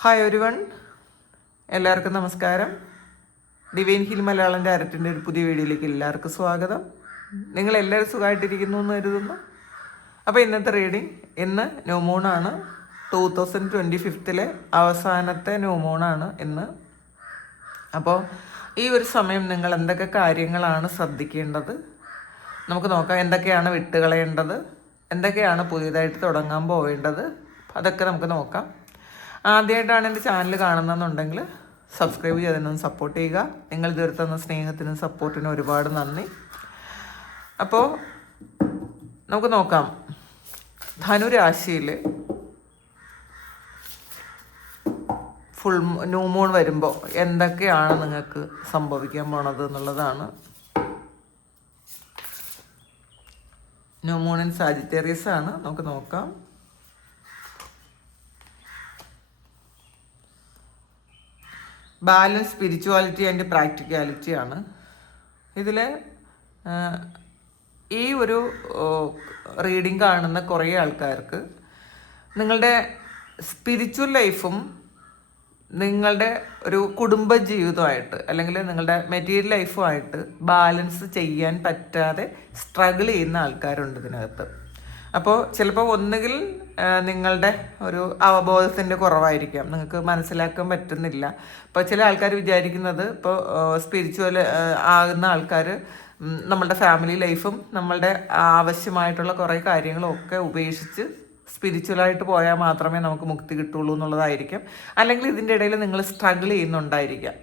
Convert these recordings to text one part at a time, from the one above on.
Hi everyone, എല്ലാവർക്കും നമസ്കാരം. Divine hill Malayalam ഡയറക്റ്റിൻ്റെ ഒരു പുതിയ വീഡിയോയിലേക്ക് എല്ലാവർക്കും സ്വാഗതം. നിങ്ങളെല്ലാവരും സുഖമായിട്ടിരിക്കുന്നു എന്ന് കരുതുന്നു. അപ്പോൾ ഇന്നത്തെ റീഡിങ്, ഇന്ന് ന്യൂ മൂണാണ്. 2025 അവസാനത്തെ ന്യൂ മൂണാണ് ഇന്ന്. അപ്പോൾ ഈ ഒരു സമയം നിങ്ങൾ എന്തൊക്കെ കാര്യങ്ങളാണ് ശ്രദ്ധിക്കേണ്ടത് നമുക്ക് നോക്കാം. എന്തൊക്കെയാണ് വിട്ടുകളയേണ്ടത്, എന്തൊക്കെയാണ് പുതിയതായിട്ട് തുടങ്ങാൻ പോവേണ്ടത്, അതൊക്കെ നമുക്ക് നോക്കാം. ആദ്യമായിട്ടാണ് എൻ്റെ ചാനൽ കാണുന്നതെന്നുണ്ടെങ്കിൽ സബ്സ്ക്രൈബ് ചെയ്തതിനൊന്ന് സപ്പോർട്ട് ചെയ്യുക. നിങ്ങൾ ഇതുവരെ തന്ന സ്നേഹത്തിനും സപ്പോർട്ടിനും ഒരുപാട് നന്ദി. അപ്പോൾ നമുക്ക് നോക്കാം. ധനുരാശിയിൽ ഫുൾ ന്യൂ മൂൺ വരുമ്പോൾ എന്തൊക്കെയാണ് നിങ്ങൾക്ക് സംഭവിക്കാൻ പോണത് എന്നുള്ളതാണ്. ന്യൂ മൂൺ ഇൻ സാജിറ്റേറിയസ് ആണ്. നമുക്ക് നോക്കാം. ബാലൻസ്, സ്പിരിച്വാലിറ്റി ആൻഡ് പ്രാക്ടിക്കാലിറ്റി ആണ് ഇതിൽ. ഈ ഒരു റീഡിങ് കാണുന്ന കുറേ ആൾക്കാർക്ക് നിങ്ങളുടെ സ്പിരിച്വൽ ലൈഫും നിങ്ങളുടെ ഒരു കുടുംബ ജീവിതമായിട്ട് അല്ലെങ്കിൽ നിങ്ങളുടെ മെറ്റീരിയൽ ലൈഫുമായിട്ട് ബാലൻസ് ചെയ്യാൻ പറ്റാതെ സ്ട്രഗിൾ ചെയ്യുന്ന ആൾക്കാരുണ്ട് ഇതിനകത്ത്. അപ്പോൾ ചിലപ്പോൾ ഒന്നുകിൽ നിങ്ങളുടെ ഒരു അവബോധത്തിൻ്റെ കുറവായിരിക്കാം, നിങ്ങൾക്ക് മനസ്സിലാക്കാൻ പറ്റുന്നില്ല. ഇപ്പോൾ ചില ആൾക്കാർ വിചാരിക്കുന്നത് ഇപ്പോൾ സ്പിരിച്വൽ ആകുന്ന ആൾക്കാർ നമ്മളുടെ ഫാമിലി ലൈഫും നമ്മളുടെ ആവശ്യമായിട്ടുള്ള കുറേ കാര്യങ്ങളും ഒക്കെ ഉപേക്ഷിച്ച് സ്പിരിച്വലായിട്ട് പോയാൽ മാത്രമേ നമുക്ക് മുക്തി കിട്ടുള്ളൂ എന്നുള്ളതായിരിക്കും. അല്ലെങ്കിൽ ഇതിൻ്റെ ഇടയിൽ നിങ്ങൾ സ്ട്രഗിൾ ചെയ്യുന്നുണ്ടായിരിക്കാം.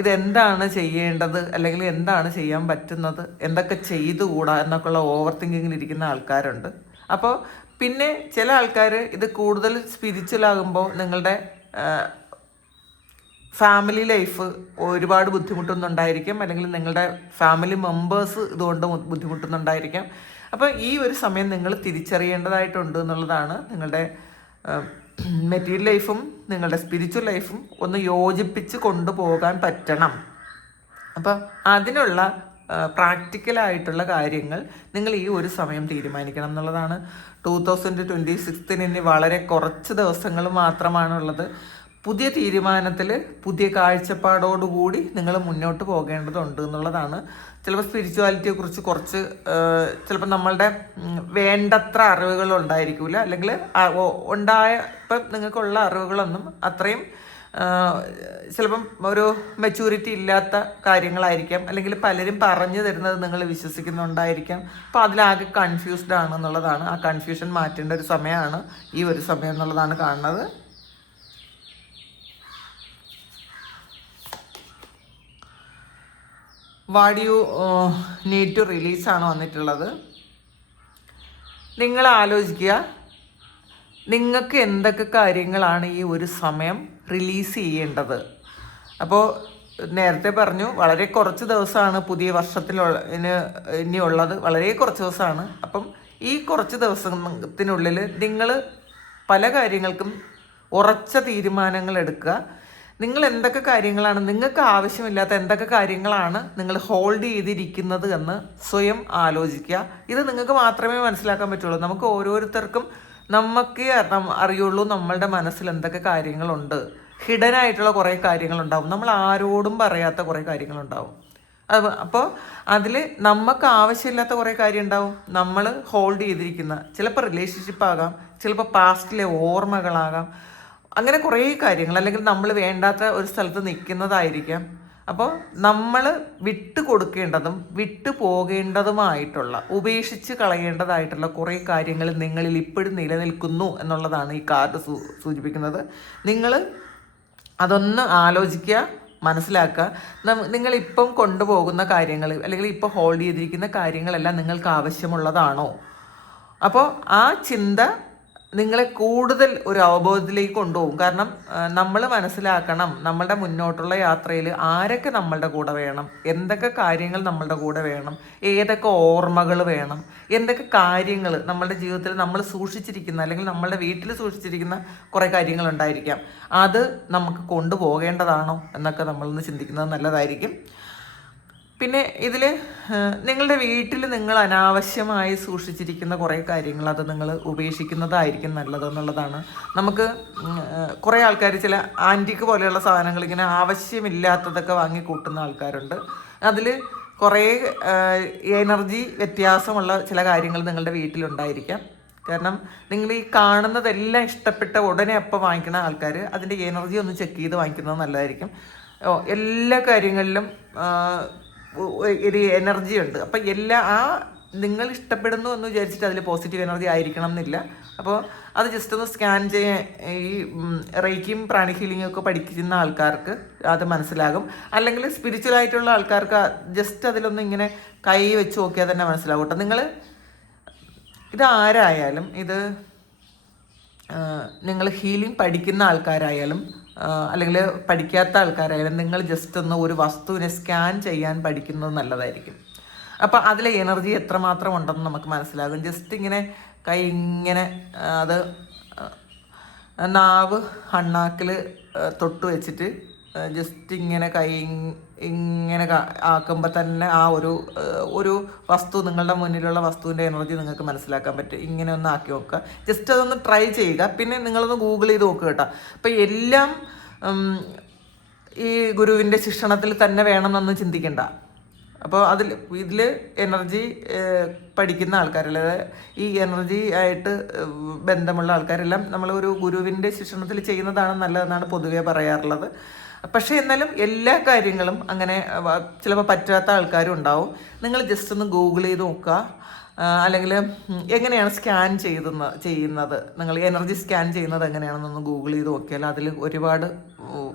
ഇതെന്താണ് ചെയ്യേണ്ടത്, അല്ലെങ്കിൽ എന്താണ് ചെയ്യാൻ പറ്റുന്നത്, എന്തൊക്കെ ചെയ്തുകൂടാ എന്നൊക്കെയുള്ള ഓവർ തിങ്കിങ്ങിലിരിക്കുന്ന ആൾക്കാരുണ്ട്. അപ്പോൾ പിന്നെ ചില ആൾക്കാർ ഇത് കൂടുതൽ സ്പിരിച്വലാകുമ്പോൾ നിങ്ങളുടെ ഫാമിലി ലൈഫ് ഒരുപാട് ബുദ്ധിമുട്ടുന്നുണ്ടായിരിക്കും, അല്ലെങ്കിൽ നിങ്ങളുടെ ഫാമിലി മെമ്പേഴ്സ് ഇതുകൊണ്ട് ബുദ്ധിമുട്ടുന്നുണ്ടായിരിക്കാം. അപ്പോൾ ഈ ഒരു സമയം നിങ്ങൾ തിരിച്ചറിയേണ്ടതായിട്ടുണ്ട് എന്നുള്ളതാണ്. നിങ്ങളുടെ മെറ്റീരിയൽ ലൈഫും നിങ്ങളുടെ സ്പിരിച്വൽ ലൈഫും ഒന്ന് യോജിപ്പിച്ച് കൊണ്ടുപോകാൻ പറ്റണം. അപ്പം അതിനുള്ള പ്രാക്ടിക്കലായിട്ടുള്ള കാര്യങ്ങൾ നിങ്ങൾ ഈ ഒരു സമയം തീരുമാനിക്കണം എന്നുള്ളതാണ്. 2026 ഇനി വളരെ കുറച്ച് ദിവസങ്ങൾ മാത്രമാണുള്ളത്. പുതിയ തീരുമാനത്തിൽ പുതിയ കാഴ്ചപ്പാടോടുകൂടി നിങ്ങൾ മുന്നോട്ട് പോകേണ്ടതുണ്ട് എന്നുള്ളതാണ്. ചിലപ്പോൾ സ്പിരിച്വാലിറ്റിയെക്കുറിച്ച് കുറച്ച് ചിലപ്പോൾ നമ്മളുടെ വേണ്ടത്ര അറിവുകൾ ഉണ്ടായിരിക്കില്ല, അല്ലെങ്കിൽ ഇപ്പം നിങ്ങൾക്കുള്ള അറിവുകളൊന്നും അത്രയും ചിലപ്പം ഒരു മെച്യൂരിറ്റി ഇല്ലാത്ത കാര്യങ്ങളായിരിക്കാം, അല്ലെങ്കിൽ പലരും പറഞ്ഞു തരുന്നത് നിങ്ങൾ വിശ്വസിക്കുന്നുണ്ടായിരിക്കാം. അപ്പോൾ അതിലാകെ കൺഫ്യൂസ്ഡ് ആണെന്നുള്ളതാണ്. ആ കൺഫ്യൂഷൻ മാറ്റേണ്ട ഒരു സമയമാണ് ഈ ഒരു സമയം എന്നുള്ളതാണ് കാണുന്നത്. വാട്ട് യു നീഡ് ടു റിലീസാണ് വന്നിട്ടുള്ളത്. നിങ്ങൾ ആലോചിക്കുക, നിങ്ങൾക്ക് എന്തൊക്കെ കാര്യങ്ങളാണ് ഈ ഒരു സമയം റിലീസ് ചെയ്യേണ്ടത്. അപ്പോൾ നേരത്തെ പറഞ്ഞു, വളരെ കുറച്ച് ദിവസമാണ് പുതിയ ഇനിയുള്ളത്, വളരെ കുറച്ച് ദിവസമാണ്. അപ്പം ഈ കുറച്ച് ദിവസത്തിനുള്ളിൽ നിങ്ങൾ പല കാര്യങ്ങൾക്കും ഉറച്ച തീരുമാനങ്ങൾ എടുക്കുക. നിങ്ങൾ എന്തൊക്കെ കാര്യങ്ങളാണ്, നിങ്ങൾക്ക് ആവശ്യമില്ലാത്ത എന്തൊക്കെ കാര്യങ്ങളാണ് നിങ്ങൾ ഹോൾഡ് ചെയ്തിരിക്കുന്നത് എന്ന് സ്വയം ആലോചിക്കുക. ഇത് നിങ്ങൾക്ക് മാത്രമേ മനസ്സിലാക്കാൻ പറ്റുള്ളൂ. നമുക്ക് ഓരോരുത്തർക്കും നമുക്കേ അറിയുള്ളൂ നമ്മളുടെ മനസ്സിൽ എന്തൊക്കെ കാര്യങ്ങളുണ്ട്. ഹിഡൻ ആയിട്ടുള്ള കുറേ കാര്യങ്ങളുണ്ടാവും, നമ്മൾ ആരോടും പറയാത്ത കുറേ കാര്യങ്ങളുണ്ടാവും. അപ്പോൾ അതിൽ നമുക്ക് ആവശ്യമില്ലാത്ത കുറേ കാര്യം ഉണ്ടാവും. നമ്മൾ ഹോൾഡ് ചെയ്തിരിക്കുന്ന ചിലപ്പോൾ റിലേഷൻഷിപ്പ് ആകാം, ചിലപ്പോൾ പാസ്റ്റിലെ ഓർമ്മകളാകാം, അങ്ങനെ കുറേ കാര്യങ്ങൾ, അല്ലെങ്കിൽ നമ്മൾ വേണ്ടാത്ത ഒരു സ്ഥലത്ത് നിൽക്കുന്നതായിരിക്കാം. അപ്പോൾ നമ്മൾ വിട്ടു കൊടുക്കേണ്ടതും വിട്ടു പോകേണ്ടതുമായിട്ടുള്ള, ഉപേക്ഷിച്ച് കളയേണ്ടതായിട്ടുള്ള കുറേ കാര്യങ്ങൾ നിങ്ങളിൽ ഇപ്പോഴും നിലനിൽക്കുന്നു എന്നുള്ളതാണ് ഈ കാർഡ് സൂചിപ്പിക്കുന്നത്. നിങ്ങൾ അതൊന്ന് ആലോചിക്കുക, മനസ്സിലാക്കുക. നിങ്ങളിപ്പം കൊണ്ടുപോകുന്ന കാര്യങ്ങൾ, അല്ലെങ്കിൽ ഇപ്പോൾ ഹോൾഡ് ചെയ്തിരിക്കുന്ന കാര്യങ്ങളെല്ലാം നിങ്ങൾക്ക് ആവശ്യമുള്ളതാണോ? അപ്പോൾ ആ ചിന്ത നിങ്ങളെ കൂടുതൽ ഒരു അവബോധത്തിലേക്ക് കൊണ്ടുപോകും. കാരണം നമ്മൾ മനസ്സിലാക്കണം, നമ്മളുടെ മുന്നോട്ടുള്ള യാത്രയിൽ ആരൊക്കെ നമ്മളുടെ കൂടെ വേണം, എന്തൊക്കെ കാര്യങ്ങൾ നമ്മളുടെ കൂടെ വേണം, ഏതൊക്കെ ഓർമ്മകൾ വേണം, എന്തൊക്കെ കാര്യങ്ങൾ നമ്മളുടെ ജീവിതത്തിൽ നമ്മൾ സൂക്ഷിച്ചിരിക്കുന്ന, അല്ലെങ്കിൽ നമ്മളുടെ വീട്ടിൽ സൂക്ഷിച്ചിരിക്കുന്ന കുറേ കാര്യങ്ങളുണ്ടായിരിക്കാം. അത് നമുക്ക് കൊണ്ടുപോകേണ്ടതാണോ എന്നൊക്കെ നമ്മളൊന്ന് ചിന്തിക്കുന്നത് നല്ലതായിരിക്കും. പിന്നെ ഇതിൽ നിങ്ങളുടെ വീട്ടിൽ നിങ്ങൾ അനാവശ്യമായി സൂക്ഷിച്ചിരിക്കുന്ന കുറേ കാര്യങ്ങൾ അത് നിങ്ങൾ ഉപേക്ഷിക്കുന്നതായിരിക്കും നല്ലതെന്നുള്ളതാണ്. നമുക്ക് കുറേ ആൾക്കാർ ചില ആൻറ്റിക്ക് പോലെയുള്ള സാധനങ്ങൾ ഇങ്ങനെ ആവശ്യമില്ലാത്തതൊക്കെ വാങ്ങി കൂട്ടുന്ന ആൾക്കാരുണ്ട്. അതിൽ കുറേ എനർജി വ്യത്യാസമുള്ള ചില കാര്യങ്ങൾ നിങ്ങളുടെ വീട്ടിലുണ്ടായിരിക്കാം. കാരണം നിങ്ങൾ ഈ കാണുന്നതെല്ലാം ഇഷ്ടപ്പെട്ട ഉടനെ അപ്പം വാങ്ങിക്കുന്ന ആൾക്കാർ അതിൻ്റെ എനർജി ഒന്ന് ചെക്ക് ചെയ്ത് വാങ്ങിക്കുന്നത് നല്ലതായിരിക്കും. എല്ലാ കാര്യങ്ങളിലും ഒരു എനർജി ഉണ്ട്. അപ്പം നിങ്ങൾ ഇഷ്ടപ്പെടുന്നു എന്ന് വിചാരിച്ചിട്ട് അതിൽ പോസിറ്റീവ് എനർജി ആയിരിക്കണം എന്നില്ല. അപ്പോൾ അത് ജസ്റ്റ് ഒന്ന് സ്കാൻ ചെയ്യാൻ ഈ റേക്കിയും പ്രാണിക് ഹീലിംഗും ഒക്കെ പഠിക്കുന്ന ആൾക്കാർക്ക് അത് മനസ്സിലാകും. അല്ലെങ്കിൽ സ്പിരിച്വലായിട്ടുള്ള ആൾക്കാർക്ക് ജസ്റ്റ് അതിലൊന്ന് ഇങ്ങനെ കൈ വെച്ച് നോക്കിയാൽ തന്നെ മനസ്സിലാകും കേട്ടോ. നിങ്ങൾ ഇതാരായാലും, ഇത് നിങ്ങൾ ഹീലിംഗ് പഠിക്കുന്ന ആൾക്കാരായാലും അല്ലെങ്കിൽ പഠിക്കാത്ത ആൾക്കാരായാലും നിങ്ങൾ ജസ്റ്റ് ഒന്ന് ഒരു വസ്തുവിനെ സ്കാൻ ചെയ്യാൻ പഠിക്കുന്നത് നല്ലതായിരിക്കും. അപ്പോൾ അതിലെ എനർജി എത്രമാത്രം ഉണ്ടെന്ന് നമുക്ക് മനസ്സിലാകും. ജസ്റ്റ് ഇങ്ങനെ കൈ ഇങ്ങനെ അത് നാവ് അണ്ണാക്കിൽ തൊട്ട് വെച്ചിട്ട് ജസ്റ്റ് ഇങ്ങനെ കൈ ഇങ്ങനെ ആക്കുമ്പോൾ തന്നെ ആ ഒരു വസ്തു, നിങ്ങളുടെ മുന്നിലുള്ള വസ്തുവിൻ്റെ എനർജി നിങ്ങൾക്ക് മനസ്സിലാക്കാൻ പറ്റും. ഇങ്ങനെ ഒന്ന് ആക്കി നോക്കുക, ജസ്റ്റ് അതൊന്ന് ട്രൈ ചെയ്യുക. പിന്നെ നിങ്ങളൊന്ന് ഗൂഗിൾ ചെയ്ത് നോക്കുക കേട്ടോ. അപ്പം എല്ലാം ഈ ഗുരുവിൻ്റെ ശിക്ഷണത്തിൽ തന്നെ വേണമെന്നൊന്നും ചിന്തിക്കണ്ട. അപ്പോൾ ഇതിൽ എനർജി പഠിക്കുന്ന ആൾക്കാർ, അല്ലാതെ ഈ എനർജി ആയിട്ട് ബന്ധമുള്ള ആൾക്കാരെല്ലാം നമ്മൾ ഒരു ഗുരുവിൻ്റെ ശിക്ഷണത്തിൽ ചെയ്യുന്നതാണ് നല്ലതെന്നാണ് പൊതുവേ പറയാറുള്ളത്. പക്ഷേ എന്നാലും എല്ലാ കാര്യങ്ങളും അങ്ങനെ ചിലപ്പോൾ പറ്റാത്ത ആൾക്കാരും ഉണ്ടാവും. നിങ്ങൾ ജസ്റ്റ് ഒന്ന് ഗൂഗിൾ ചെയ്ത് നോക്കുക. അല്ലെങ്കിൽ എങ്ങനെയാണ് സ്കാൻ ചെയ്യുന്നത്, നിങ്ങൾ എനർജി സ്കാൻ ചെയ്യുന്നത് എങ്ങനെയാണെന്നൊന്ന് ഗൂഗിൾ ചെയ്ത് നോക്കിയാൽ അതിൽ ഒരുപാട്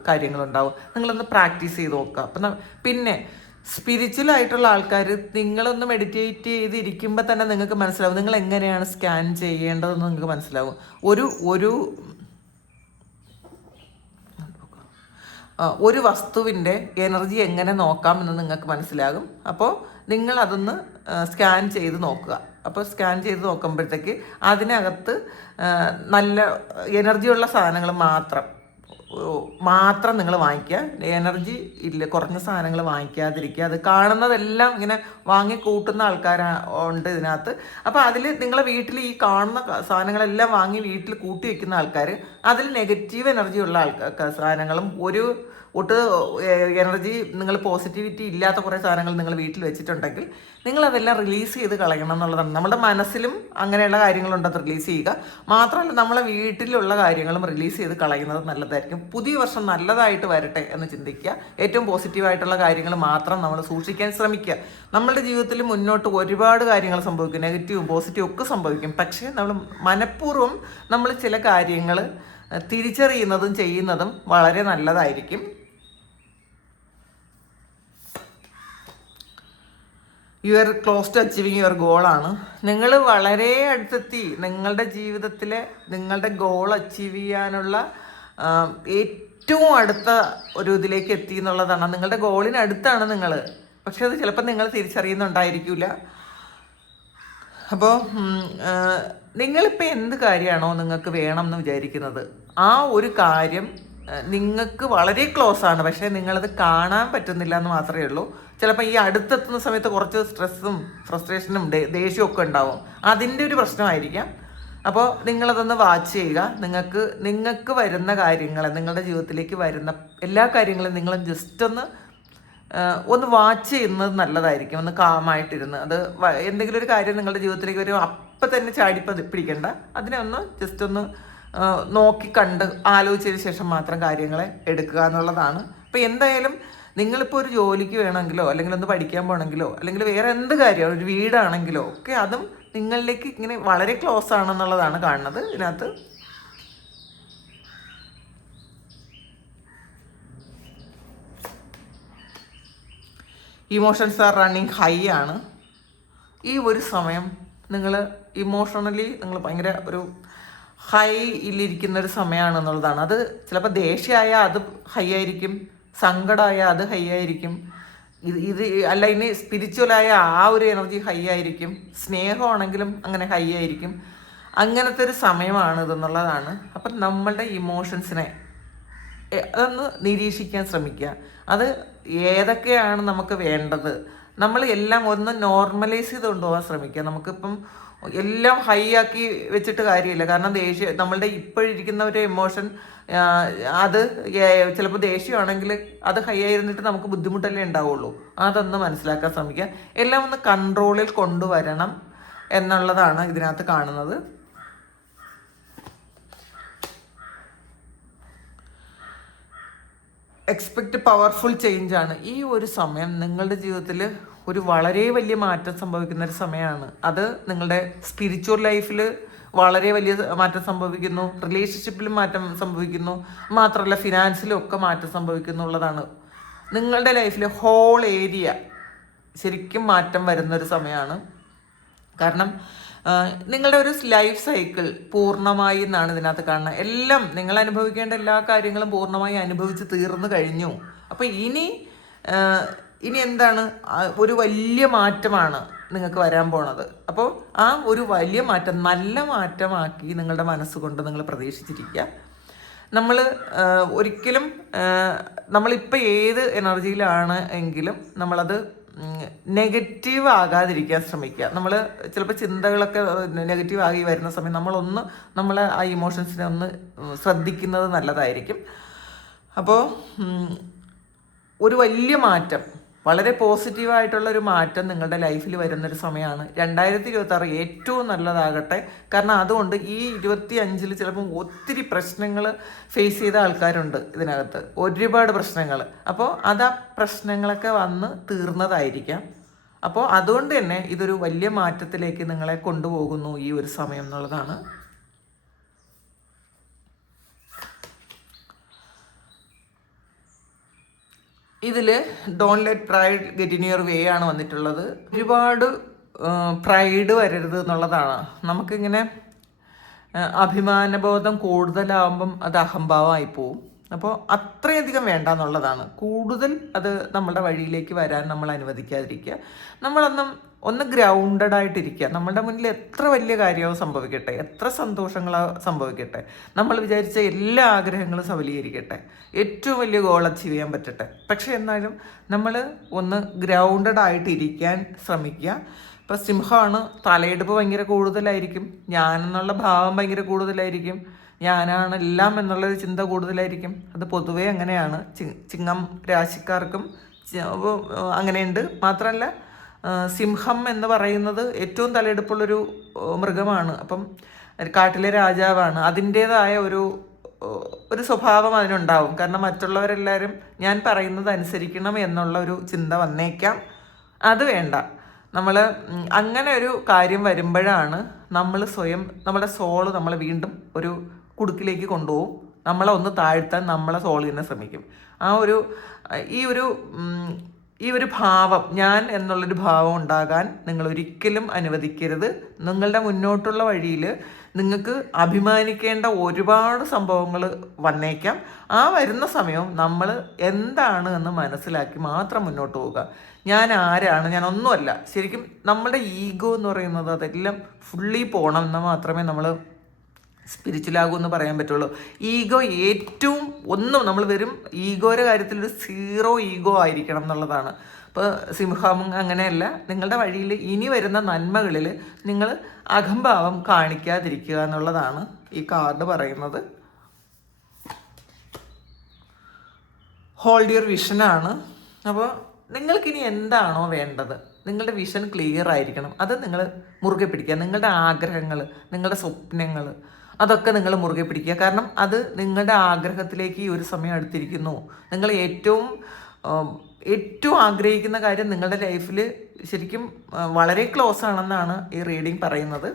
കാര്യങ്ങളുണ്ടാവും. നിങ്ങളൊന്ന് പ്രാക്ടീസ് ചെയ്ത് നോക്കുക. അപ്പം പിന്നെ സ്പിരിച്വൽ ആയിട്ടുള്ള ആൾക്കാർ നിങ്ങളൊന്ന് മെഡിറ്റേറ്റ് ചെയ്തിരിക്കുമ്പോൾ തന്നെ നിങ്ങൾക്ക് മനസ്സിലാവും നിങ്ങൾ എങ്ങനെയാണ് സ്കാൻ ചെയ്യേണ്ടതെന്ന് നിങ്ങൾക്ക് മനസ്സിലാവും. ഒരു വസ്തുവിൻ്റെ എനർജി എങ്ങനെ നോക്കാമെന്ന് നിങ്ങൾക്ക് മനസ്സിലാകും. അപ്പോൾ നിങ്ങൾ അതൊന്ന് സ്കാൻ ചെയ്ത് നോക്കുക. അപ്പോൾ സ്കാൻ ചെയ്ത് നോക്കുമ്പോഴത്തേക്ക് അതിനകത്ത് നല്ല എനർജിയുള്ള സാധനങ്ങൾ മാത്രം നിങ്ങൾ വാങ്ങിക്കുക. എനർജി ഇല്ല കുറഞ്ഞ സാധനങ്ങൾ വാങ്ങിക്കാതിരിക്കുക. അത് കാണുന്നതെല്ലാം ഇങ്ങനെ വാങ്ങി കൂട്ടുന്ന ആൾക്കാരുണ്ട് ഇതിനകത്ത്. അപ്പോൾ അതിൽ നിങ്ങളെ വീട്ടിൽ ഈ കാണുന്ന സാധനങ്ങളെല്ലാം വാങ്ങി വീട്ടിൽ കൂട്ടി വയ്ക്കുന്ന ആൾക്കാർ, അതിൽ നെഗറ്റീവ് എനർജി ഉള്ള സാധനങ്ങളും ഒട്ട് എനർജി, നിങ്ങൾ പോസിറ്റിവിറ്റി ഇല്ലാത്ത കുറേ സാധനങ്ങൾ നിങ്ങൾ വീട്ടിൽ വെച്ചിട്ടുണ്ടെങ്കിൽ നിങ്ങളതെല്ലാം റിലീസ് ചെയ്ത് കളയണം എന്നുള്ളതാണ്. നമ്മുടെ മനസ്സിലും അങ്ങനെയുള്ള കാര്യങ്ങളുണ്ടത് റിലീസ് ചെയ്യുക. മാത്രമല്ല നമ്മളെ വീട്ടിലുള്ള കാര്യങ്ങളും റിലീസ് ചെയ്ത് കളയുന്നത് നല്ലതായിരിക്കും. പുതിയ വർഷം നല്ലതായിട്ട് വരട്ടെ എന്ന് ചിന്തിക്കുക. ഏറ്റവും പോസിറ്റീവായിട്ടുള്ള കാര്യങ്ങൾ മാത്രം നമ്മൾ സൂക്ഷിക്കാൻ ശ്രമിക്കുക. നമ്മളുടെ ജീവിതത്തിൽ മുന്നോട്ട് ഒരുപാട് കാര്യങ്ങൾ സംഭവിക്കും, നെഗറ്റീവും പോസിറ്റീവും ഒക്കെ സംഭവിക്കും. പക്ഷേ നമ്മൾ മനഃപൂർവ്വം നമ്മൾ ചില കാര്യങ്ങൾ തിരിച്ചറിയുന്നതും ചെയ്യുന്നതും വളരെ നല്ലതായിരിക്കും. You are close to achieving your ഗോളാണ്. നിങ്ങൾ വളരെ അടുത്തെത്തി. നിങ്ങളുടെ ജീവിതത്തിലെ നിങ്ങളുടെ ഗോൾ അച്ചീവ് ചെയ്യാനുള്ള ഏറ്റവും അടുത്ത ഒരു ഇതിലേക്ക് എത്തി എന്നുള്ളതാണ്. നിങ്ങളുടെ ഗോളിനടുത്താണ് നിങ്ങൾ. പക്ഷെ അത് ചിലപ്പോൾ നിങ്ങൾ തിരിച്ചറിയുന്നുണ്ടായിരിക്കില്ല. അപ്പോൾ നിങ്ങളിപ്പോൾ എന്ത് കാര്യമാണോ നിങ്ങൾക്ക് വേണം എന്ന് വിചാരിക്കുന്നത്, ആ ഒരു കാര്യം നിങ്ങൾക്ക് വളരെ ക്ലോസ് ആണ്. പക്ഷേ നിങ്ങളത് കാണാൻ പറ്റുന്നില്ല എന്ന് മാത്രമേ ഉള്ളൂ. ചിലപ്പോൾ ഈ അടുത്തെത്തുന്ന സമയത്ത് കുറച്ച് സ്ട്രെസ്സും ഫ്രസ്ട്രേഷനും ദേഷ്യവും ഒക്കെ ഉണ്ടാവും. അതിൻ്റെ ഒരു പ്രശ്നമായിരിക്കാം. അപ്പോൾ നിങ്ങളതൊന്ന് വാച്ച് ചെയ്യുക. നിങ്ങൾക്ക് വരുന്ന കാര്യങ്ങൾ, നിങ്ങളുടെ ജീവിതത്തിലേക്ക് വരുന്ന എല്ലാ കാര്യങ്ങളും നിങ്ങൾ ജസ്റ്റ് ഒന്ന് വാച്ച് ചെയ്യുന്നത് നല്ലതായിരിക്കും. ഒന്ന് കാമായിട്ടിരുന്ന് അത് എന്തെങ്കിലും ഒരു കാര്യം നിങ്ങളുടെ ജീവിതത്തിലേക്ക് വരും, അപ്പം തന്നെ പിടിക്കണ്ട. അതിനെ ജസ്റ്റ് ഒന്ന് നോക്കി കണ്ട് ആലോചിച്ചതിന് ശേഷം മാത്രം കാര്യങ്ങളെ എടുക്കുക എന്നുള്ളതാണ്. അപ്പോൾ എന്തായാലും നിങ്ങളിപ്പോൾ ഒരു ജോലിക്ക് വേണമെങ്കിലോ അല്ലെങ്കിൽ ഒന്ന് പഠിക്കാൻ പോകണമെങ്കിലോ അല്ലെങ്കിൽ വേറെ എന്ത് കാര്യമാണ്, ഒരു വീടാണെങ്കിലോ ഒക്കെ അതും നിങ്ങളിലേക്ക് ഇങ്ങനെ വളരെ ക്ലോസ് ആണെന്നുള്ളതാണ് കാണുന്നത് ഇതിനകത്ത്. ഇമോഷൻസ് ആർ റണ്ണിങ് ഹൈ ആണ്. ഈ ഒരു സമയം നിങ്ങൾ ഇമോഷണലി നിങ്ങൾ ഭയങ്കര ഒരു ഹൈയിലിരിക്കുന്ന ഒരു സമയമാണെന്നുള്ളതാണ്. അത് ചിലപ്പോൾ ദേഷ്യമായാൽ അത് ഹൈ ആയിരിക്കും, സങ്കടമായാൽ അത് ഹൈ ആയിരിക്കും, ഇത് അല്ല ഇനി സ്പിരിച്വലായ ആ ഒരു എനർജി ഹൈ ആയിരിക്കും, സ്നേഹമാണെങ്കിലും അങ്ങനെ ഹൈ ആയിരിക്കും. അങ്ങനത്തെ ഒരു സമയമാണ് ഇതെന്നുള്ളതാണ്. അപ്പം നമ്മളുടെ ഇമോഷൻസിനെ അതൊന്ന് നിരീക്ഷിക്കാൻ ശ്രമിക്കുക. അത് ഏതൊക്കെയാണ് നമുക്ക് വേണ്ടത്, നമ്മൾ എല്ലാം ഒന്ന് നോർമലൈസ് ചെയ്ത് കൊണ്ടുപോകാൻ ശ്രമിക്കുക. നമുക്കിപ്പം എല്ലാം ഹൈ ആക്കി വെച്ചിട്ട് കാര്യമില്ല. കാരണം നമ്മളുടെ ഇപ്പോഴിരിക്കുന്ന ഒരു എമോഷൻ അത് ചിലപ്പോൾ ദേഷ്യമാണെങ്കിൽ അത് ഹൈ ആയിരുന്നിട്ട് നമുക്ക് ബുദ്ധിമുട്ടല്ലേ ഉണ്ടാവുള്ളൂ. അതൊന്ന് മനസ്സിലാക്കാൻ ശ്രമിക്കുക. എല്ലാം ഒന്ന് കൺട്രോളിൽ കൊണ്ടുവരണം എന്നുള്ളതാണ് ഇതിനകത്ത് കാണുന്നത്. എക്സ്പെക്റ്റ് പവർഫുൾ ചേഞ്ച് ആണ് ഈ ഒരു സമയം. നിങ്ങളുടെ ജീവിതത്തിൽ ഒരു വളരെ വലിയ മാറ്റം സംഭവിക്കുന്ന ഒരു സമയമാണ്. അത് നിങ്ങളുടെ സ്പിരിച്വൽ ലൈഫിൽ വളരെ വലിയ മാറ്റം സംഭവിക്കുന്നു, റിലേഷൻഷിപ്പിലും മാറ്റം സംഭവിക്കുന്നു, മാത്രമല്ല ഫിനാൻസിലും ഒക്കെ മാറ്റം സംഭവിക്കുന്നുള്ളതാണ്. നിങ്ങളുടെ ലൈഫിലെ ഹോൾ ഏരിയ ശരിക്കും മാറ്റം വരുന്നൊരു സമയമാണ്. കാരണം നിങ്ങളുടെ ഒരു ലൈഫ് സൈക്കിൾ പൂർണ്ണമായി എന്നാണ് ഇതിനകത്ത് കാണുന്നത്. എല്ലാം നിങ്ങൾ അനുഭവിക്കേണ്ട എല്ലാ കാര്യങ്ങളും പൂർണ്ണമായി അനുഭവിച്ച് തീർന്നു കഴിഞ്ഞു. അപ്പോൾ ഇനി എന്താണ്, ഒരു വലിയ മാറ്റമാണ് നിങ്ങൾക്ക് വരാൻ പോണത്. അപ്പോൾ ആ ഒരു വലിയ മാറ്റം നല്ല മാറ്റമാക്കി നിങ്ങളുടെ മനസ്സുകൊണ്ട് നിങ്ങൾ പ്രതീക്ഷിച്ചിരിക്കുക. നമ്മൾ ഒരിക്കലും നമ്മളിപ്പോൾ ഏത് എനർജിയിലാണ് എങ്കിലും നമ്മളത് നെഗറ്റീവ് ആകാതിരിക്കാൻ ശ്രമിക്കുക. നമ്മൾ ചിലപ്പോൾ ചിന്തകളൊക്കെ നെഗറ്റീവ് ആയി വരുന്ന സമയം നമ്മൾ ആ ഇമോഷൻസിനെ ഒന്ന് ശ്രദ്ധിക്കുന്നത് നല്ലതായിരിക്കും. അപ്പോൾ ഒരു വലിയ മാറ്റം, വളരെ പോസിറ്റീവായിട്ടുള്ള ഒരു മാറ്റം നിങ്ങളുടെ ലൈഫിൽ വരുന്നൊരു സമയമാണ്. 2026 ഏറ്റവും നല്ലതാകട്ടെ. കാരണം അതുകൊണ്ട് ഈ 25 ചിലപ്പം ഒത്തിരി പ്രശ്നങ്ങൾ ഫേസ് ചെയ്ത ആൾക്കാരുണ്ട് ഇതിനകത്ത്, ഒരുപാട് പ്രശ്നങ്ങൾ. അപ്പോൾ അത് ആ പ്രശ്നങ്ങളൊക്കെ വന്ന് തീർന്നതായിരിക്കാം. അപ്പോൾ അതുകൊണ്ട് തന്നെ ഇതൊരു വലിയ മാറ്റത്തിലേക്ക് നിങ്ങളെ കൊണ്ടുപോകുന്നു ഈ ഒരു സമയം എന്നുള്ളതാണ്. ഇതിൽ don't let pride get in your way ആണ് വന്നിട്ടുള്ളത്. ഒരുപാട് പ്രൈഡ് വരരുത് എന്നുള്ളതാണ്. നമുക്കിങ്ങനെ അഭിമാനബോധം കൂടുതലാവുമ്പം അത് അഹംഭാവമായി പോവും. അപ്പോൾ അത്രയധികം വേണ്ട എന്നുള്ളതാണ്. കൂടുതൽ അത് നമ്മുടെ വഴിയിലേക്ക് വരാൻ നമ്മൾ അനുവദിക്കാതിരിക്കുക. ഒന്ന് ഗ്രൗണ്ടഡ് ആയിട്ടിരിക്കുക. നമ്മുടെ മുന്നിൽ എത്ര വലിയ കാര്യമോ സംഭവിക്കട്ടെ, എത്ര സന്തോഷങ്ങളോ സംഭവിക്കട്ടെ, നമ്മൾ വിചാരിച്ച എല്ലാ ആഗ്രഹങ്ങളും സഫലീകരിക്കട്ടെ, ഏറ്റവും വലിയ ഗോൾ അച്ചീവ് ചെയ്യാൻ പറ്റട്ടെ. പക്ഷെ എന്നാലും നമ്മൾ ഒന്ന് ഗ്രൗണ്ടഡ് ആയിട്ടിരിക്കാൻ ശ്രമിക്കുക. ഇപ്പോൾ സിംഹമാണ്, തലയെടുപ്പ് ഭയങ്കര കൂടുതലായിരിക്കും, ഞാനെന്നുള്ള ഭാവം ഭയങ്കര കൂടുതലായിരിക്കും, ഞാനാണ് എല്ലാം എന്നുള്ളൊരു ചിന്ത കൂടുതലായിരിക്കും. അത് പൊതുവേ അങ്ങനെയാണ്. ചിങ്ങം രാശിക്കാർക്കും അങ്ങനെയുണ്ട്. മാത്രമല്ല സിംഹം എന്ന് പറയുന്നത് ഏറ്റവും തലയെടുപ്പുള്ളൊരു മൃഗമാണ്. അപ്പം കാട്ടിലെ രാജാവാണ്. അതിൻ്റേതായ ഒരു സ്വഭാവം അതിനുണ്ടാവും. കാരണം മറ്റുള്ളവരെല്ലാവരും ഞാൻ പറയുന്നത് അനുസരിക്കണം എന്നുള്ള ഒരു ചിന്ത വന്നേക്കാം. അത് വേണ്ട. നമ്മൾ അങ്ങനെ ഒരു കാര്യം വരുമ്പോഴാണ് നമ്മൾ സ്വയം നമ്മുടെ സോള് നമ്മളെ വീണ്ടും ഒരു കുടുക്കിലേക്ക് കൊണ്ടുപോകും. നമ്മളെ ഒന്ന് താഴ്ത്താൻ നമ്മളെ സോൾ തന്നെ ശ്രമിക്കും. ഈ ഒരു ഭാവം, ഞാൻ എന്നുള്ളൊരു ഭാവം ഉണ്ടാകാൻ നിങ്ങൾ ഒരിക്കലും അനുവദിക്കരുത്. നിങ്ങളുടെ മുന്നോട്ടുള്ള വഴിയിൽ നിങ്ങൾക്ക് അഭിമാനിക്കേണ്ട ഒരുപാട് സംഭവങ്ങൾ വന്നേക്കാം. ആ വരുന്ന സമയം നമ്മൾ എന്താണ് എന്ന് മനസ്സിലാക്കി മാത്രം മുന്നോട്ട് പോവുക. ഞാൻ ആരാണ്, ഞാൻ ഒന്നുമല്ല. ശരിക്കും നമ്മുടെ ഈഗോ എന്ന് പറയുന്നത് അതെല്ലാം ഫുള്ളി പോകണം എന്നാൽ മാത്രമേ നമ്മൾ സ്പിരിച്വലാകൂ എന്ന് പറയാൻ പറ്റുള്ളൂ. ഈഗോ നമ്മൾ വെറും ഈഗോയുടെ കാര്യത്തിൽ ഒരു 0 ഈഗോ ആയിരിക്കണം എന്നുള്ളതാണ്. ഇപ്പോൾ സിംഹം അങ്ങനെയല്ല. നിങ്ങളുടെ വഴിയിൽ ഇനി വരുന്ന നന്മകളിൽ നിങ്ങൾ അഹംഭാവം കാണിക്കാതിരിക്കുക എന്നുള്ളതാണ് ഈ കാർഡ് പറയുന്നത്. ഹോൾഡ് യുവർ വിഷനാണ്. അപ്പോൾ നിങ്ങൾക്കിനി എന്താണോ വേണ്ടത്, നിങ്ങളുടെ വിഷൻ ക്ലിയർ ആയിരിക്കണം. അത് നിങ്ങൾ മുറുകെ പിടിക്കുക. നിങ്ങളുടെ ആഗ്രഹങ്ങൾ, നിങ്ങളുടെ സ്വപ്നങ്ങൾ, അതൊക്കെ നിങ്ങൾ മുറുകെ പിടിക്കുക. കാരണം അത് നിങ്ങളുടെ ആഗ്രഹത്തിലേക്ക് ഈ ഒരു സമയം അടുത്തിരിക്കുന്നു. നിങ്ങൾ ഏറ്റവും ആഗ്രഹിക്കുന്ന കാര്യം നിങ്ങളുടെ ലൈഫിൽ ശരിക്കും വളരെ ക്ലോസ് ആണെന്നാണ് ഈ റീഡിങ് പറയുന്നത്.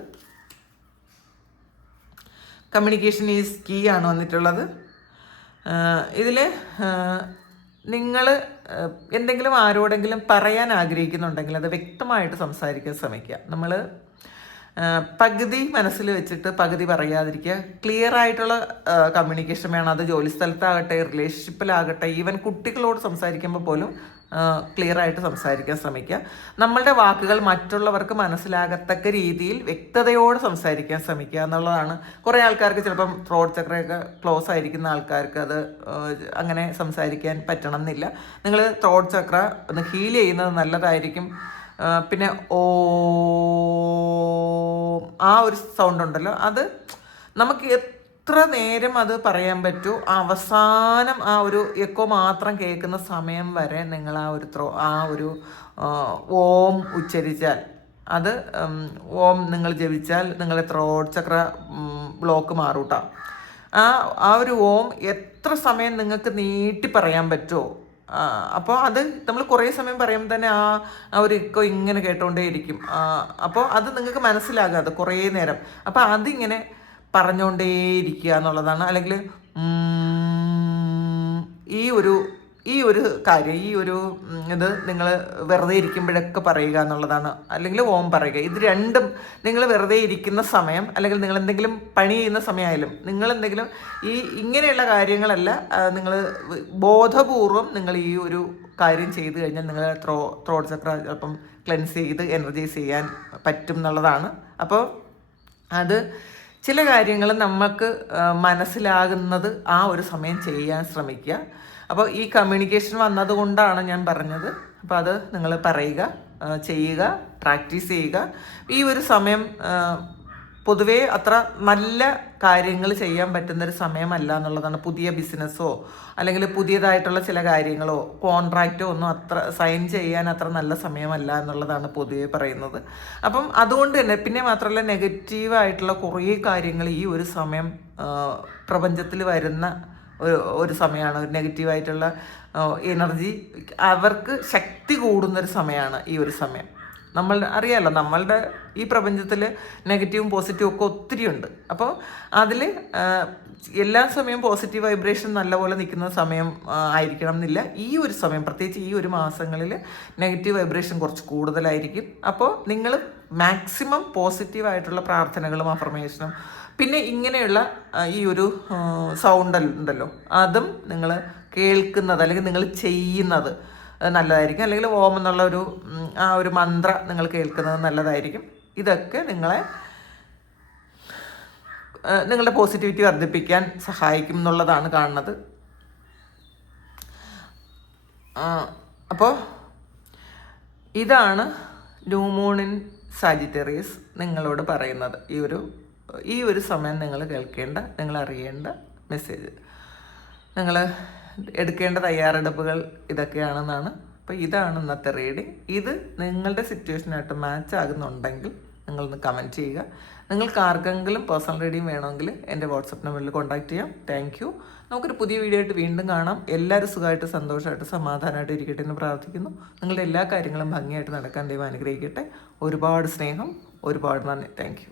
കമ്മ്യൂണിക്കേഷൻ ഈസ് കീ ആണ് വന്നിട്ടുള്ളത്. ഇതിൽ നിങ്ങൾ എന്തെങ്കിലും ആരോടെങ്കിലും പറയാൻ ആഗ്രഹിക്കുന്നുണ്ടെങ്കിൽ അത് വ്യക്തമായിട്ട് സംസാരിക്കാൻ ശ്രമിക്കുക. നമ്മൾ പകുതി മനസ്സിൽ വെച്ചിട്ട് പകുതി പറയാതിരിക്കുക. ക്ലിയർ ആയിട്ടുള്ള കമ്മ്യൂണിക്കേഷൻ വേണം. അത് ജോലി സ്ഥലത്താകട്ടെ, റിലേഷൻഷിപ്പിലാകട്ടെ, ഈവൻ കുട്ടികളോട് സംസാരിക്കുമ്പോൾ പോലും ക്ലിയർ ആയിട്ട് സംസാരിക്കാൻ ശ്രമിക്കുക. നമ്മളുടെ വാക്കുകൾ മറ്റുള്ളവർക്ക് മനസ്സിലാകത്തക്ക രീതിയിൽ വ്യക്തതയോടെ സംസാരിക്കാൻ ശ്രമിക്കുക എന്നുള്ളതാണ്. കുറേ ആൾക്കാർക്ക് ചിലപ്പം ത്രോട്ട് ചക്രയൊക്കെ ക്ലോസ് ആയിരിക്കുന്ന ആൾക്കാർക്ക് അത് അങ്ങനെ സംസാരിക്കാൻ പറ്റണം എന്നില്ല. നിങ്ങൾ ത്രോട്ട് ചക്ര ഒന്ന് ഹീൽ ചെയ്യുന്നത് നല്ലതായിരിക്കും. പിന്നെ ആ ഒരു സൗണ്ട് ഉണ്ടല്ലോ, അത് നമുക്ക് എത്ര നേരം അത് പറയാൻ പറ്റൂ, അവസാനം ആ ഒരു എക്കോ മാത്രം കേൾക്കുന്ന സമയം വരെ നിങ്ങൾ ആ ഒരു ഓം ഉച്ചരിച്ചാൽ, അത് ഓം നിങ്ങൾ ജപിച്ചാൽ നിങ്ങളുടെ ത്രോട്ട് ചക്ര ബ്ലോക്ക് മാറൂട്ടാ. ആ ഒരു ഓം എത്ര സമയം നിങ്ങൾക്ക് നീട്ടി പറയാൻ പറ്റുമോ, അപ്പോൾ അത് നമ്മൾ കുറേ സമയം പറയുമ്പോൾ തന്നെ ആ ഒരു ഇക്കോ ഇങ്ങനെ കേട്ടോണ്ടേയിരിക്കും. അപ്പോൾ അത് നിങ്ങൾക്ക് മനസ്സിലാകാതെ കുറേ നേരം അപ്പോൾ അതിങ്ങനെ പറഞ്ഞുകൊണ്ടേയിരിക്കുക എന്നുള്ളതാണ്. അല്ലെങ്കിൽ ഈ ഒരു കാര്യം, ഇത് നിങ്ങൾ വെറുതെ ഇരിക്കുമ്പോഴൊക്കെ പറയുക എന്നുള്ളതാണ്. അല്ലെങ്കിൽ ഓം പറയുക. ഇത് രണ്ടും നിങ്ങൾ വെറുതെ ഇരിക്കുന്ന സമയം, അല്ലെങ്കിൽ നിങ്ങൾ എന്തെങ്കിലും പണി ചെയ്യുന്ന സമയമായാലും, നിങ്ങളെന്തെങ്കിലും ഇങ്ങനെയുള്ള കാര്യങ്ങളല്ല, നിങ്ങൾ ബോധപൂർവം നിങ്ങൾ ഈ ഒരു കാര്യം ചെയ്തു കഴിഞ്ഞാൽ നിങ്ങൾ ത്രോട്ട് ചക്ര ചിലപ്പം ക്ലെൻസ് ചെയ്ത് എനർജൈസ് ചെയ്യാൻ പറ്റും എന്നുള്ളതാണ്. അപ്പോൾ അത് ചില കാര്യങ്ങൾ നമുക്ക് മനസ്സിലാകുന്നത് ആ ഒരു സമയം ചെയ്യാൻ ശ്രമിക്കുക. അപ്പോൾ ഈ കമ്മ്യൂണിക്കേഷൻ വന്നതുകൊണ്ടാണ് ഞാൻ പറഞ്ഞത്. അപ്പോൾ അത് നിങ്ങൾ പറയുക, ചെയ്യുക, പ്രാക്ടീസ് ചെയ്യുക. ഈ ഒരു സമയം പൊതുവേ അത്ര നല്ല കാര്യങ്ങൾ ചെയ്യാൻ പറ്റുന്നൊരു സമയമല്ല എന്നുള്ളതാണ്. പുതിയ ബിസിനസ്സോ അല്ലെങ്കിൽ പുതിയതായിട്ടുള്ള ചില കാര്യങ്ങളോ കോൺട്രാക്റ്റോ ഒന്നും അത്ര സൈൻ ചെയ്യാൻ അത്ര നല്ല സമയമല്ല എന്നുള്ളതാണ് പൊതുവെ പറയുന്നത്. അപ്പം അതുകൊണ്ട് തന്നെ, പിന്നെ മാത്രമല്ല, നെഗറ്റീവായിട്ടുള്ള കുറേ കാര്യങ്ങൾ ഈ ഒരു സമയം പ്രപഞ്ചത്തിൽ വരുന്ന ഒരു സമയമാണ്. ഒരു നെഗറ്റീവായിട്ടുള്ള എനർജി അവർക്ക് ശക്തി കൂടുന്നൊരു സമയമാണ് ഈ ഒരു സമയം. അറിയാമല്ലോ, നമ്മളുടെ ഈ പ്രപഞ്ചത്തിൽ നെഗറ്റീവും പോസിറ്റീവും ഒക്കെ ഒത്തിരി ഉണ്ട്. അപ്പോൾ അതിൽ എല്ലാ സമയവും പോസിറ്റീവ് വൈബ്രേഷൻ നല്ലപോലെ നിൽക്കുന്ന സമയം ആയിരിക്കണം എന്നില്ല. ഈ ഒരു സമയം, പ്രത്യേകിച്ച് ഈ ഒരു മാസങ്ങളിൽ നെഗറ്റീവ് വൈബ്രേഷൻ കുറച്ച് കൂടുതലായിരിക്കും. അപ്പോൾ നിങ്ങൾ മാക്സിമം പോസിറ്റീവായിട്ടുള്ള പ്രാർത്ഥനകളും അഫർമേഷനും, പിന്നെ ഇങ്ങനെയുള്ള ഈ ഒരു സൗണ്ട് ഉണ്ടല്ലോ, അതും നിങ്ങൾ കേൾക്കുന്നത് അല്ലെങ്കിൽ നിങ്ങൾ ചെയ്യുന്നത് നല്ലതായിരിക്കും. അല്ലെങ്കിൽ ഓം എന്നുള്ള ഒരു മന്ത്ര നിങ്ങൾ കേൾക്കുന്നത് നല്ലതായിരിക്കും. ഇതൊക്കെ നിങ്ങളുടെ പോസിറ്റിവിറ്റി വർദ്ധിപ്പിക്കാൻ സഹായിക്കും എന്നുള്ളതാണ് കാണുന്നത്. അപ്പോൾ ഇതാണ് ന്യൂ മൂൺ ഇൻ സാജിറ്റേറിയസ് നിങ്ങളോട് പറയുന്നത്. ഈ ഒരു സമയം നിങ്ങൾ അറിയേണ്ട മെസ്സേജ്, നിങ്ങൾ എടുക്കേണ്ട തയ്യാറെടുപ്പുകൾ ഇതൊക്കെയാണെന്നാണ്. അപ്പോൾ ഇതാണ് ഇന്നത്തെ റീഡിങ്. ഇത് നിങ്ങളുടെ സിറ്റുവേഷനായിട്ട് മാച്ച് ആകുന്നുണ്ടെങ്കിൽ നിങ്ങളൊന്ന് കമൻറ്റ് ചെയ്യുക. നിങ്ങൾക്ക് ആർക്കെങ്കിലും പേഴ്സണൽ റീഡിങ് വേണമെങ്കിൽ എൻ്റെ വാട്സപ്പ് നമ്പറിൽ കോൺടാക്റ്റ് ചെയ്യാം. Thank you. നമുക്കൊരു പുതിയ വീഡിയോ ആയിട്ട് വീണ്ടും കാണാം. എല്ലാവരും സുഖമായിട്ട് സന്തോഷമായിട്ട് സമാധാനമായിട്ട് ഇരിക്കട്ടെ എന്ന് പ്രാർത്ഥിക്കുന്നു. നിങ്ങളുടെ എല്ലാ കാര്യങ്ങളും ഭംഗിയായിട്ട് നടക്കാൻ ദൈവം അനുഗ്രഹിക്കട്ടെ. ഒരുപാട് സ്നേഹം, ഒരുപാട് നന്ദി. Thank you.